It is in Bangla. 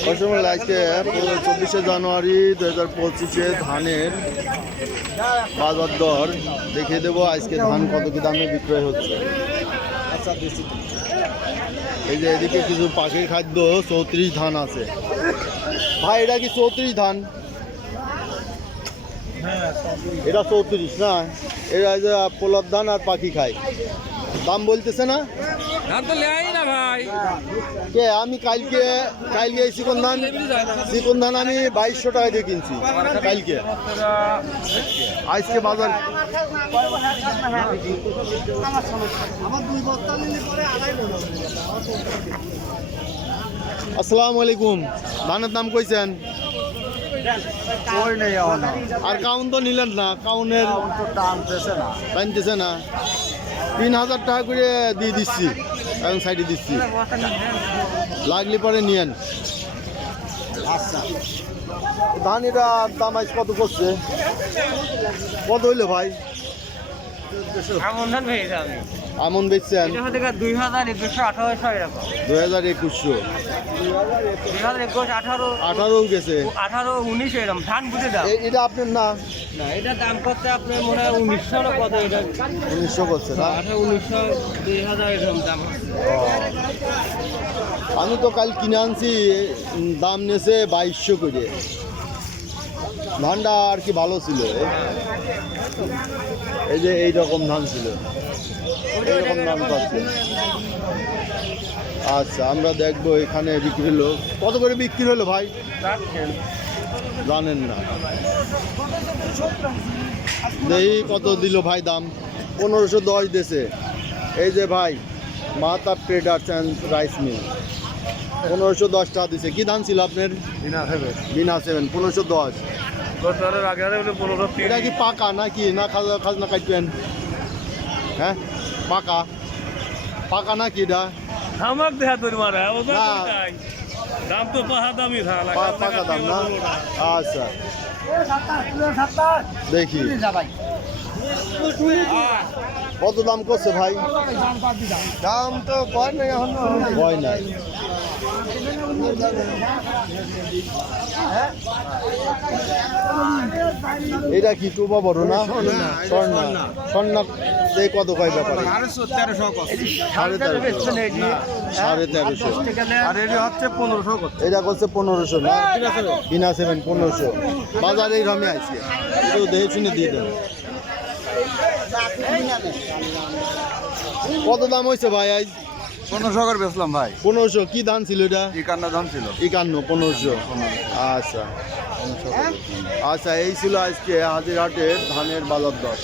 আজকে 24শে জানুয়ারি 2025-এ ধানের বাজার দর দেখিয়ে দেবো। আজকে ধান কত কি দামে বিক্রয় হচ্ছে। এই যে এদিকে কিছু পাখির খাদ্য 34 ধান আছে। ভাই এটা কি 34 ধান? এটা 34 না, এটা যে পোলাপ ধান আর পাখি খায়। দাম বলতেছে না? ধান তো লেই না ভাই। কে আমি কালকে এই চিকন ধান আমি 2200 টাকা দিয়ে কিনছি কালকে। আজকে বাজার আসসালামু আলাইকুম। ধানের দাম কইছেন? আর কাউন তো নিলেন না, কাউনের টানতেছে না। 3000 টাকা করে দিয়ে দিচ্ছি, এখন সাইডে দিচ্ছি, লাগলে পরে নিয়েন। ধান এটা দাম আজ কত করছে? কত হইলো ভাই? আমন বেচছেন 2021 গেছে 18-19 এরকম ধান বুঝে দাও। এটা আপনার না? না, এটা দাম করতে আপনার মনে হয় 1900 না কত? এটা 1900 করছে না? 1900 2000 এরকম দাম। আমি তো কাল কিনে আনছি, দাম নিয়েছে 2200 করে। ধানটা আর কি ভালো ছিল, এই যে এইরকম ধান ছিল, এইরকম দাম পাচ্ছে। আচ্ছা, আমরা দেখবো এখানে বিক্রি হলো কত করে বিক্রি হলো ভাই? জানেন না? দেখি কত দিল ভাই দাম। 1510 দিয়েছে। এই যে ভাই মাতা ট্রেডার্স অ্যান্ড রাইস মিল 1510 টাকা দিছে। কি ধান ছিল আপনার? বিনা 7 1510। এটা কি পাকা নাকি না খাজনা কাটবেন? হ্যাঁ পাকা নাকি এটা? আমার দেহা তোর মারা দাম তো পাহা দামি পাকা দাম না? আচ্ছা দেখি কত দাম করছে ভাই? দাম তো কয় নাই, এখন ভয় নাই। এটা কি টোপা বড় না? স্বর্ণা কত কয় ব্যাপারে? 1350। এটা করছে 1500 না? বিনা 7 1500। বাজারে এই রমে আছে, একটু দেখে শুনে দিয়ে দেন। কত দাম হয়েছে ভাই আজ? 1500 করে বেচলাম ভাই। 1500। কি ধান ছিল এটা? 51 ধান ছিল। 1500। আচ্ছা আচ্ছা, এই ছিল আজকে হাজিরহাটের ধানের বাজার দর।